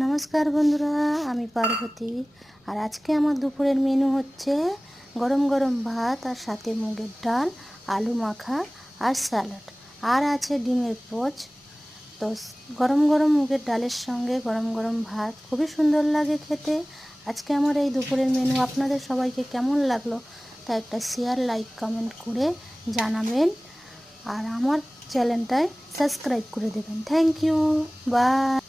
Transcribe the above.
নমস্কার বন্ধুরা, আমি পার্বতী। আর আজকে আমার দুপুরের মেনু হচ্ছে গরম গরম ভাত আর সাথে মুগের ডাল, আলু মাখা আর স্যালাড, আর আছে ডিমের পোচ। তো গরম গরম মুগের ডালের সঙ্গে গরম গরম ভাত খুবই সুন্দর লাগে খেতে। আজকে আমার এই দুপুরের মেনু আপনাদের সবাইকে কেমন লাগলো তা একটা শেয়ার, লাইক, কমেন্ট করে জানাবেন। আর আমার চ্যানেলটায় সাবস্ক্রাইব করে দেবেন। Thank you, by.